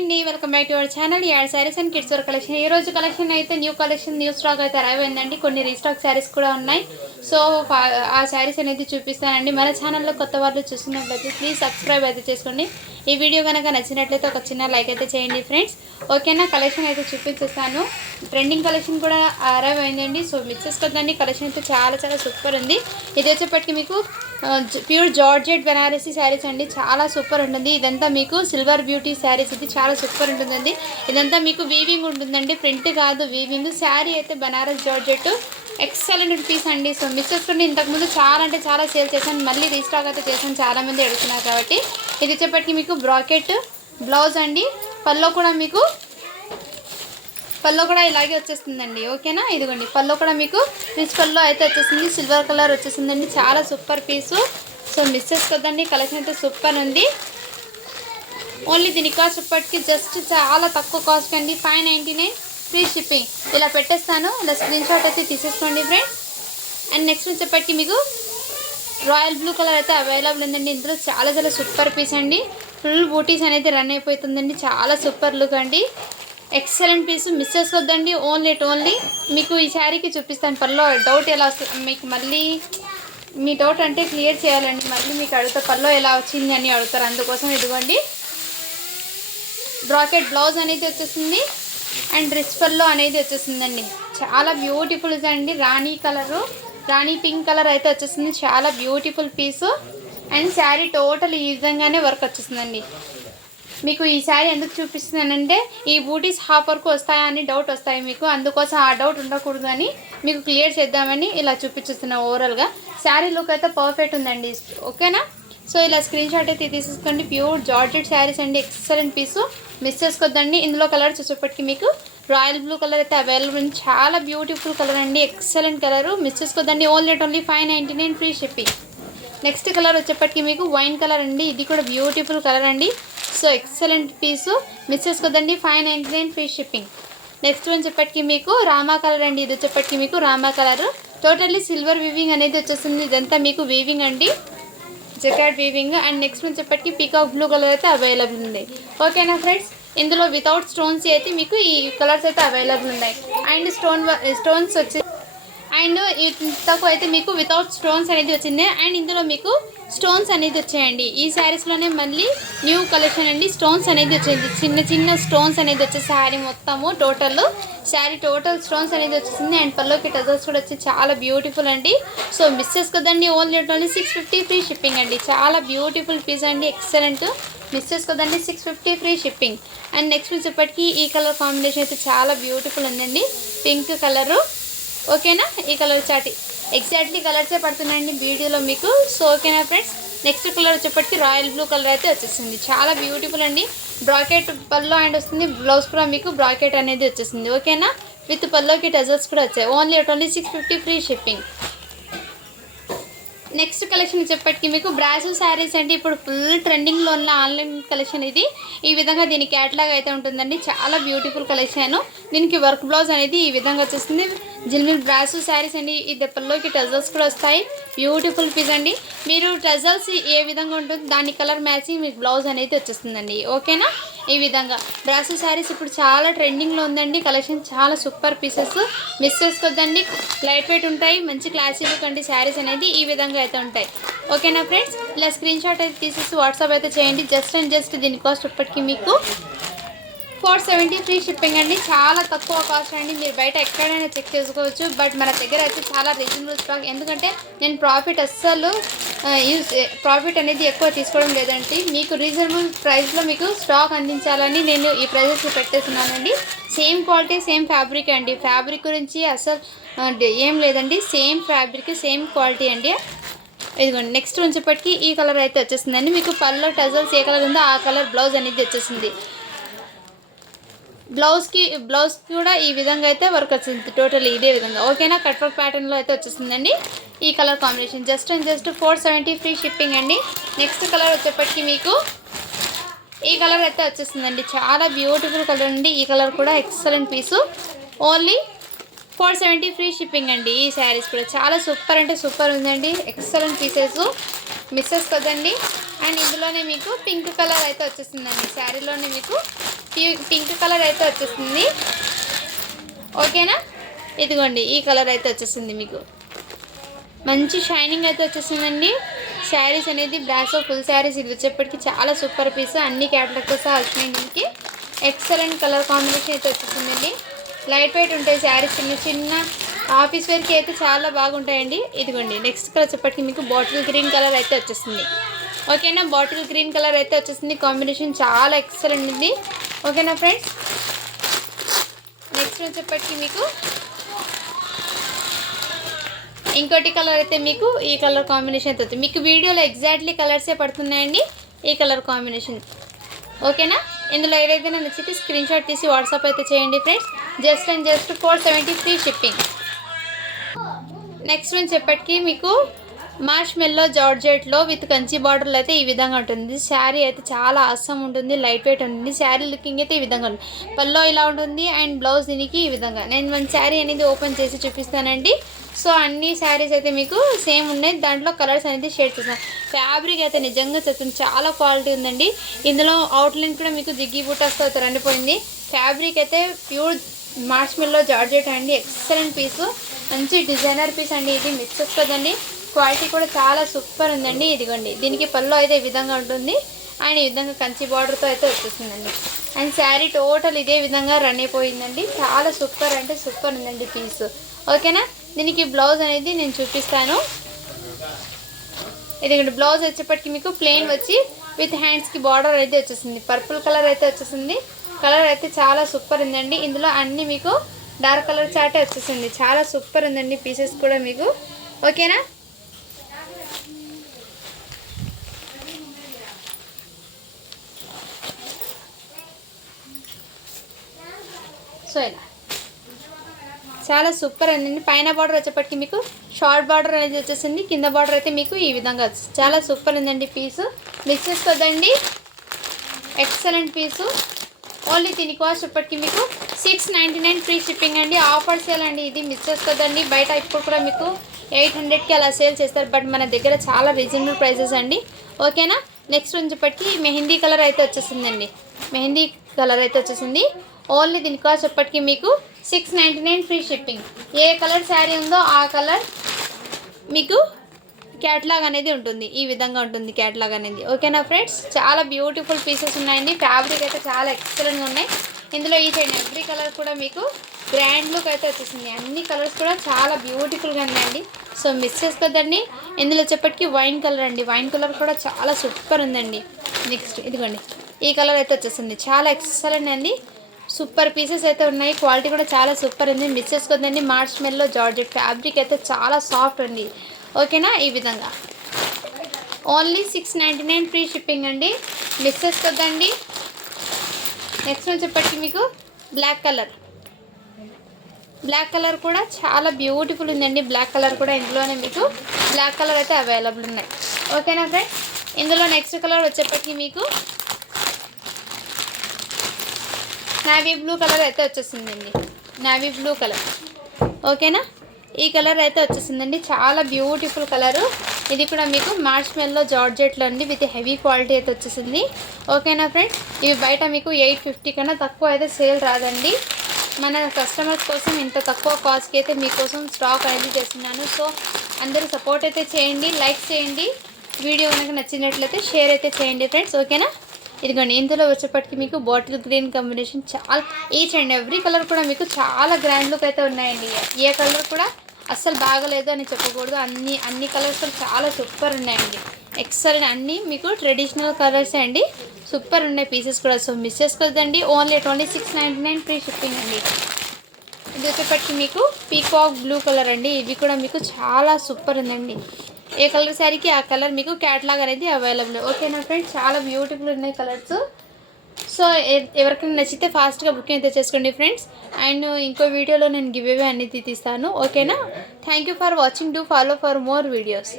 అండి, welcome back to our channel add sarees and kids wear collection. ఈ రోజు collection అయితే న్యూ స్టాక్ అయితే అరైవ్ అయిందండి. కొన్ని రీస్టాక్ శారీస్ కూడా ఉన్నాయి. సో ఆ శారీస్ అనేది చూపిస్తానండి. మన ఛానల్లో కొత్త వాళ్ళు చూస్తున్నట్లయితే ప్లీజ్ సబ్స్క్రైబ్ అయితే చేసుకోండి. ఈ వీడియో కనుక నచ్చినట్లయితే ఒక చిన్న లైక్ అయితే చేయండి ఫ్రెండ్స్. ఓకేనా, కలెక్షన్ అయితే చూపించేస్తాను. ట్రెండింగ్ కలెక్షన్ కూడా అరైవ్ అయిందండి. సో మిస్ చేసుకోవద్దండి, కలెక్షన్ అయితే చాలా సూపర్ ఉంది. ఇది వచ్చేప్పటికి మీకు ప్యూర్ జార్జెట్ బెనారసీ శారీస్ అండి. చాలా సూపర్ ఉంటుంది. ఇదంతా మీకు సిల్వర్ బ్యూటీ శారీస్, ఇది చాలా సూపర్ ఉంటుందండి. ఇదంతా మీకు వీవింగ్ ఉంటుందండి, ప్రింట్ కాదు వీవింగ్. శారీ అయితే బనారస్ జార్జెట్ ఎక్సలెంట్ పీస్ అండి. సో మిస్ చేసుకోండి. ఇంతకుముందు చాలా సేల్ చేశాను, మళ్ళీ రీస్టాక్ అయితే చేశాను, చాలామంది అడుగుతున్నారు కాబట్టి. ఇది వచ్చేప్పటికి మీకు బ్రాకెట్ బ్లౌజ్ అండి. పల్లో కూడా ఇలాగే వచ్చేస్తుందండి. ఓకేనా, ఇదిగోండి పల్లో కూడా మీకు రిచ్ పల్లో అయితే వచ్చేసింది, సిల్వర్ కలర్ వచ్చేసిందండి. చాలా సూపర్ పీసు. సో మిస్ చేసుకోద్దండి, కలెక్షన్ అయితే సూపర్ ఉంది. ఓన్లీ దీని కాస్ట్ ఇప్పటికి జస్ట్ చాలా తక్కువ కాస్ట్ అండి, 599 ఫ్రీ షిప్పింగ్. ఇలా పెట్టేస్తాను, ఇలా స్క్రీన్ షాట్ అయితే తీసేసుకోండి ఫ్రెండ్స్. అండ్ నెక్స్ట్ వచ్చేప్పటికి మీకు రాయల్ బ్లూ కలర్ అయితే అవైలబుల్ ఉందండి. ఇందులో చాలా సూపర్ పీస్ అండి. ఫుల్ బూటీస్ అనేది రన్ అయిపోతుందండి. చాలా సూపర్ లుక్ అండి, ఎక్సలెంట్ పీస్. మిస్ చేసుకోవద్దండి. ఓన్లీ మీకు ఈ శారీకి చూపిస్తాను. పల్లో డౌట్ ఎలా వస్తుంది మీకు, మళ్ళీ మీ డౌట్ అంటే క్లియర్ చేయాలండి. మళ్ళీ మీకు అడుగుతా పల్లో ఎలా వచ్చింది అని అడుగుతారు, అందుకోసం ఇదిగోండి బ్రాకెట్ బ్లౌజ్ అనేది వచ్చేసింది. అండ్ రిచ్ పల్లో అనేది వచ్చేసిందండి. చాలా బ్యూటిఫుల్ అండి. రాణి పింక్ కలర్ అయితే వచ్చేసింది. చాలా beautiful piece. And sari total ఈ విధంగానే వర్క్ వచ్చేసిందండి. మీకు ఈ శారీ ఎందుకు చూపిస్తున్నానంటే ఈ బూటీస్ హాఫ్ వరకు వస్తాయా అని డౌట్ వస్తాయి మీకు, అందుకోసం ఆ డౌట్ ఉండకూడదు అని మీకు క్లియర్ చేద్దామని ఇలా చూపించేస్తున్నాను. ఓవరాల్గా శారీ లుక్ అయితే పర్ఫెక్ట్ ఉందండి. ఓకేనా, సో ఇలా స్క్రీన్ షాట్ అయితే తీసుకోండి. ప్యూర్ జార్జెట్ శారీస్ అండి, ఎక్సలెంట్ పీసు. మిస్ చేసుకోవద్దండి. ఇందులో కలర్ చూసేప్పటికి మీకు రాయల్ బ్లూ కలర్ అయితే అవైలబుల్ ఉంది. చాలా బ్యూటిఫుల్ కలర్ అండి, ఎక్సలెంట్ కలర్. మిస్ చేసుకోవద్దండి. Only 599 free shipping. Next colour వచ్చేప్పటికి మీకు వైన్ కలర్ అండి. ఇది కూడా బ్యూటిఫుల్ కలర్ అండి. So excellent piece. మిస్ చేసుకోదండి, 599 ఫ్రీ షిప్పింగ్. నెక్స్ట్ వన్ చెప్పటికి మీకు రామా కలర్ అండి. ఇది వచ్చేప్పటికి మీకు రామా కలర్, టోటల్లీ సిల్వర్ వీవింగ్ అనేది వచ్చేస్తుంది. ఇదంతా మీకు వీవింగ్ అండి, jacquard weaving. And next one చెప్పటికి పీకాక్ బ్లూ కలర్ అయితే అవైలబుల్ ఉంది. ఓకేనా ఫ్రెండ్స్, ఇందులో వితౌట్ స్టోన్స్ అయితే మీకు ఈ కలర్స్ అయితే అవైలబుల్ ఉన్నాయి. అండ్ స్టోన్స్ వచ్చి అండ్ ఇంతకు అయితే మీకు వితౌట్ స్టోన్స్ అనేది వచ్చింది. అండ్ ఇందులో మీకు స్టోన్స్ అనేది వచ్చాయండి. ఈ శారీస్లోనే మళ్ళీ న్యూ కలెక్షన్ అండి. స్టోన్స్ అనేది వచ్చింది, చిన్న స్టోన్స్ అనేది వచ్చే శారీ మొత్తము శారీ టోటల్ స్టోన్స్ అనేది వచ్చేసింది. అండ్ పల్లోకి టజల్స్ కూడా వచ్చి చాలా బ్యూటిఫుల్ అండి. సో మిస్ చేసుకోదండి. ఓన్లీ 650 ఫ్రీ షిప్పింగ్ అండి. చాలా బ్యూటిఫుల్ పీస్ అండి, ఎక్సలెంట్. మిస్ చేసుకోదండి, 650 ఫ్రీ షిప్పింగ్. అండ్ నెక్స్ట్ వచ్చేప్పటికి ఈ కలర్ కాంబినేషన్ అయితే చాలా బ్యూటిఫుల్ ఉందండి, పింక్ కలరు. ఓకేనా, ఈ కలర్ చాటి ఎగ్జాక్ట్లీ కలర్సే పడుతున్నాయండి వీడియోలో మీకు. సో ఓకేనా ఫ్రెండ్స్, నెక్స్ట్ కలర్ వచ్చేప్పటికి రాయల్ బ్లూ కలర్ అయితే వచ్చేసింది. చాలా బ్యూటిఫుల్ అండి. బ్రాకెట్ పల్లో అండ్ వస్తుంది, బ్లౌజ్ కూడా మీకు బ్రాకెట్ అనేది వచ్చేసింది. ఓకేనా, విత్ పల్లోకి టజల్స్ కూడా వచ్చాయి. Only 650 free shipping. Next collection చెప్పటికి మీకు బ్రాసో శారీస్ అంటే ఇప్పుడు ఫుల్ ట్రెండింగ్లో ఉన్న ఆన్లైన్ కలెక్షన్ ఇది. ఈ విధంగా దీని క్యాటలాగ్ అయితే ఉంటుందండి. చాలా బ్యూటిఫుల్ కలెక్షన్. దీనికి వర్క్ బ్లౌజ్ అనేది ఈ విధంగా వచ్చేస్తుంది. జిల్మిల్ బ్రాసో శారీస్ అండి. ఈ దెప్పల్లోకి టజల్స్ కూడా వస్తాయి. బ్యూటిఫుల్ పీస్ అండి. మీరు టజల్స్ ఏ విధంగా ఉంటుంది దాని కలర్ మ్యాచింగ్ మీకు బ్లౌజ్ అనేది వచ్చేస్తుందండి. ఓకేనా, ఈ విధంగా బ్రాసో శారీస్ ఇప్పుడు చాలా ట్రెండింగ్లో ఉందండి. కలెక్షన్ చాలా సూపర్ పీసెస్. మిస్ చేసుకోవద్దండి. లైట్ వెయిట్ ఉంటాయి, మంచి క్లాసీ లుక్ అండి. శారీస్ అనేది ఈ విధంగా అయితే ఉంటాయి. ఓకేనా ఫ్రెండ్స్, ఇలా స్క్రీన్ షాట్ అయితే తీసేసి వాట్సాప్ అయితే చేయండి. జస్ట్ దీని కాస్ట్ ఇప్పటికీ మీకు 470 ఫ్రీ షిప్పింగ్ అండి. చాలా తక్కువ కాస్ట్ అండి. మీరు బయట ఎక్కడైనా చెక్ చేసుకోవచ్చు, బట్ మన దగ్గర అయితే చాలా రీజనబుల్ స్టాక్. ఎందుకంటే నేను ప్రాఫిట్ అనేది ఎక్కువ తీసుకోవడం లేదండి. మీకు రీజనబుల్ ప్రైస్లో మీకు స్టాక్ అందించాలని నేను ఈ ప్రైజెస్ పెట్టేస్తున్నానండి. సేమ్ క్వాలిటీ సేమ్ ఫ్యాబ్రిక్ అండి. ఫ్యాబ్రిక్ గురించి అసలు ఏం లేదండి. సేమ్ ఫ్యాబ్రిక్ సేమ్ క్వాలిటీ అండి. ఇదిగోండి నెక్స్ట్ వచ్చేప్పటికి ఈ కలర్ అయితే వచ్చేసిందండి. మీకు పల్లో టజల్స్ ఏ కలర్ ఉందో ఆ కలర్ బ్లౌజ్ అనేది వచ్చేసింది. బ్లౌజ్ కూడా ఈ విధంగా అయితే వర్క్ వచ్చింది, టోటల్లీ ఇదే విధంగా. ఓకేనా, కట్ వర్క్ ప్యాటర్న్లో అయితే వచ్చేసిందండి ఈ colour combination. Just 470 free shipping అండి. నెక్స్ట్ కలర్ వచ్చేప్పటికి మీకు ఈ కలర్ అయితే వచ్చేసిందండి. చాలా బ్యూటిఫుల్ కలర్ అండి. ఈ కలర్ కూడా ఎక్సలెంట్ పీసు. ఓన్లీ 470 ఫ్రీ షిప్పింగ్ అండి. ఈ శారీస్ కూడా చాలా సూపర్ అంటే సూపర్ ఉందండి, ఎక్సలెంట్ పీసెస్. మిస్సెస్ కదండి. అండ్ ఇందులోనే మీకు పింక్ కలర్ అయితే వచ్చేసిందండి. శారీలోనే మీకు పింక్ కలర్ అయితే వచ్చేస్తుంది. ఓకేనా, ఇదిగోండి ఈ కలర్ అయితే వచ్చేసింది. మీకు మంచి షైనింగ్ అయితే వచ్చేసిందండి. శారీస్ అనేది బ్రాసో ఫుల్ శారీస్ ఇది వచ్చేప్పటికి చాలా సూపర్ పీస్. అన్ని క్యాటలాగ్తో సహా వచ్చినాయి. దీనికి ఎక్సలెంట్ కలర్ కాంబినేషన్ అయితే వచ్చేసిందండి. లైట్ వెయిట్ ఉంటాయి శారీస్, చిన్న చిన్న ఆఫీస్ వేర్కి అయితే చాలా బాగుంటాయండి. ఇదిగోండి నెక్స్ట్ కలర్ వచ్చేప్పటికి మీకు బాటిల్ గ్రీన్ కలర్ అయితే వచ్చేస్తుంది. ఓకేనా, బాటిల్ గ్రీన్ కలర్ అయితే వచ్చేసింది. కాంబినేషన్ చాలా ఎక్సలెంట్ ఉంది. ఓకేనా ఫ్రెండ్స్, నెక్స్ట్ వచ్చేప్పటికి మీకు ఇంకోటి కలర్ అయితే మీకు ఈ కలర్ కాంబినేషన్ అయితే మీకు వీడియోలో ఎగ్జాక్ట్లీ కలర్సే పడుతున్నాయండి. ఈ కలర్ కాంబినేషన్ ఓకేనా. ఇందులో ఏదైతే నచ్చితే స్క్రీన్ షాట్ తీసి వాట్సాప్ అయితే చేయండి friends. Just and just 470 free shipping. Next one చెప్పటికి మీకు మార్ష్ మెల్లో జార్జెట్లో విత్ కంచి బార్డర్లు అయితే ఈ విధంగా ఉంటుంది. శారీ అయితే చాలా ఆసం ఉంటుంది, లైట్ వెయిట్ ఉంటుంది. శారీ లుకింగ్ అయితే ఈ విధంగా ఉంటుంది. పల్లో ఇలా ఉంటుంది అండ్ బ్లౌజ్ దీనికి ఈ విధంగా. నేను మన శారీ అనేది ఓపెన్ చేసి చూపిస్తానండి. సో అన్ని శారీస్ అయితే మీకు సేమ్ ఉన్నాయి. దాంట్లో కలర్స్ అనేది షేడ్ చేస్తాను. ఫ్యాబ్రిక్ అయితే నిజంగా చెప్తుంది చాలా క్వాలిటీ ఉందండి. ఇందులో అవుట్లైన్ కూడా మీకు జిగ్గి బూటాస్తో అయితే రండిపోయింది. ఫ్యాబ్రిక్ అయితే ప్యూర్ మార్ష్ మెల్లో జార్జెట్ అండి. ఎక్సలెంట్ పీసు, మంచి డిజైనర్ పీస్ అండి. ఇది మిక్స్ వస్తుందండి. క్వాలిటీ కూడా చాలా సూపర్ ఉందండి. ఇదిగోండి దీనికి పళ్ళు అయితే ఈ విధంగా ఉంటుంది అండ్ ఈ విధంగా కంచి బార్డర్తో అయితే వచ్చేస్తుందండి. అండ్ శారీ టోటల్ ఇదే విధంగా రన్ అయిపోయిందండి. చాలా సూపర్ అంటే సూపర్ ఉందండి పీస్. ఓకేనా, దీనికి బ్లౌజ్ అనేది నేను చూపిస్తాను. ఇదిగోండి బ్లౌజ్ వచ్చేప్పటికి మీకు ప్లెయిన్ వచ్చి విత్ హ్యాండ్స్కి బార్డర్ అయితే వచ్చేసింది. పర్పుల్ కలర్ అయితే వచ్చేసింది. కలర్ అయితే చాలా సూపర్ ఉందండి. ఇందులో అన్నీ మీకు డార్క్ కలర్ చాటే వచ్చేసింది. చాలా సూపర్ ఉందండి పీసెస్ కూడా మీకు. ఓకేనా, సో ఇలా చాలా సూపర్ అండి. పైన బార్డర్ వచ్చేప్పటికి మీకు షార్ట్ బార్డర్ అనేది వచ్చేసింది. కింద బార్డర్ అయితే మీకు ఈ విధంగా వచ్చింది. చాలా సూపర్ ఉందండి పీసు. మిక్స్ చేసుకోదండి, ఎక్సలెంట్ పీసు. ఓన్లీ దీని కాస్ట్ ఇప్పటికి మీకు 699 ఫ్రీ షిప్పింగ్ అండి. ఆఫర్ సేల్ అండి ఇది, మిస్ చేసుకోదండి. బయట ఇప్పుడు కూడా మీకు 800కి అలా సేల్ చేస్తారు, బట్ మన దగ్గర చాలా రీజనబుల్ ప్రైసెస్ అండి. ఓకేనా, నెక్స్ట్ వచ్చేప్పటికి మెహందీ కలర్ అయితే వచ్చేసిందండి. మెహందీ కలర్ అయితే వచ్చేసింది. ఓన్లీ దీని కాస్ట్ ఇప్పటికి మీకు 699 ఫ్రీ షిప్పింగ్. ఏ కలర్ శారీ ఉందో ఆ కలర్ మీకు క్యాట్లాగ్ అనేది ఉంటుంది. ఈ విధంగా ఉంటుంది క్యాట్లాగ్ అనేది. ఓకేనా ఫ్రెండ్స్, చాలా బ్యూటిఫుల్ పీసెస్ ఉన్నాయండి. ఫ్యాబ్రిక్ అయితే చాలా ఎక్సలెంట్గా ఉన్నాయి. ఇందులో ఈ సైడ్ ఎవ్రీ కలర్ కూడా మీకు గ్రాండ్ లుక్ అయితే వచ్చేసింది. అన్ని కలర్స్ కూడా చాలా బ్యూటిఫుల్గా ఉన్నాయండి. సో మిస్ చేసుకోద్దండి. ఇందులో చెప్పటికి వైన్ కలర్ అండి. వైన్ కలర్ కూడా చాలా సూపర్ ఉందండి. నెక్స్ట్ ఇదిగోండి ఈ కలర్ అయితే వచ్చేసింది. చాలా ఎక్సలెంట్ అండి. సూపర్ పీసెస్ అయితే ఉన్నాయి. క్వాలిటీ కూడా చాలా సూపర్ ఉంది. మిస్ చేసుకోద్దండి. మార్ష్ మెల్లో జార్జెట్ ఫ్యాబ్రిక్ అయితే చాలా సాఫ్ట్ అండి. ఓకేనా, ఈ విధంగా ఓన్లీ 699 ఫ్రీ షిప్పింగ్ అండి. మిస్ చేసుకోద్దండి. నెక్స్ట్ వచ్చేప్పటికి మీకు బ్లాక్ కలర్. బ్లాక్ కలర్ కూడా చాలా బ్యూటిఫుల్ ఉందండి. బ్లాక్ కలర్ కూడా ఇందులోనే మీకు బ్లాక్ కలర్ అయితే అవైలబుల్ ఉన్నాయి. ఓకేనా ఫ్రెండ్స్, ఇందులో నెక్స్ట్ కలర్ వచ్చేప్పటికి మీకు నావీ బ్లూ కలర్ అయితే వచ్చేసిందండి. Navy blue colour. ఓకేనా, ఈ కలర్ అయితే వచ్చేసిందండి. చాలా బ్యూటిఫుల్ కలరు. ఇది కూడా మీకు మార్ష్ మెల్లో జార్జెట్లో అండి విత్ హెవీ క్వాలిటీ అయితే వచ్చేసింది. ఓకేనా ఫ్రెండ్స్, ఇవి బయట మీకు 850 కన్నా తక్కువ అయితే సేల్ రాదండి. మన కస్టమర్స్ కోసం ఇంత తక్కువ కాస్ట్కి అయితే మీకోసం స్టాక్ అనేది చేస్తున్నాను. సో అందరూ సపోర్ట్ అయితే చేయండి, లైక్ చేయండి. వీడియో కనుక నచ్చినట్లయితే షేర్ అయితే చేయండి ఫ్రెండ్స్. ఓకేనా, ఇదిగోండి ఇందులో వచ్చేప్పటికి మీకు బాటిల్ గ్రీన్ కాంబినేషన్ చాలా ఈచ్ అండ్ ఎవ్రీ కలర్ కూడా మీకు చాలా గ్రాండ్ లుక్ అయితే ఉన్నాయండి. ఏ కలర్ కూడా అస్సలు బాగలేదు అని చెప్పకూడదు. అన్ని కలర్స్ కూడా చాలా సూపర్ ఉన్నాయండి. ఎక్సలెంట్, అన్నీ మీకు ట్రెడిషనల్ కలర్స్ అండి. సూపర్ ఉన్నాయి పీసెస్ కూడా. సో మిస్ చేసుకోవద్దండి. ఓన్లీ 2699 ఫ్రీ షిప్పింగ్ అండి. ఇది వచ్చేప్పటికి మీకు పీకాక్ బ్లూ కలర్ అండి. ఇవి కూడా మీకు చాలా సూపర్ ఉందండి. ఏ కలర్ శారీకి ఆ కలర్ మీకు క్యాట్లాగ్ అనేది అవైలబుల్. ఓకేనా ఫ్రెండ్స్, చాలా బ్యూటిఫుల్ ఉన్నాయి కలర్స్. సో ఎవరికైనా నచ్చితే ఫాస్ట్గా బుకింగ్ అయితే చేసుకోండి ఫ్రెండ్స్. అండ్ ఇంకో వీడియోలో నేను గివ్ అవే అనేది తీస్తాను. ఓకేనా, thank you for watching. Do follow for more videos.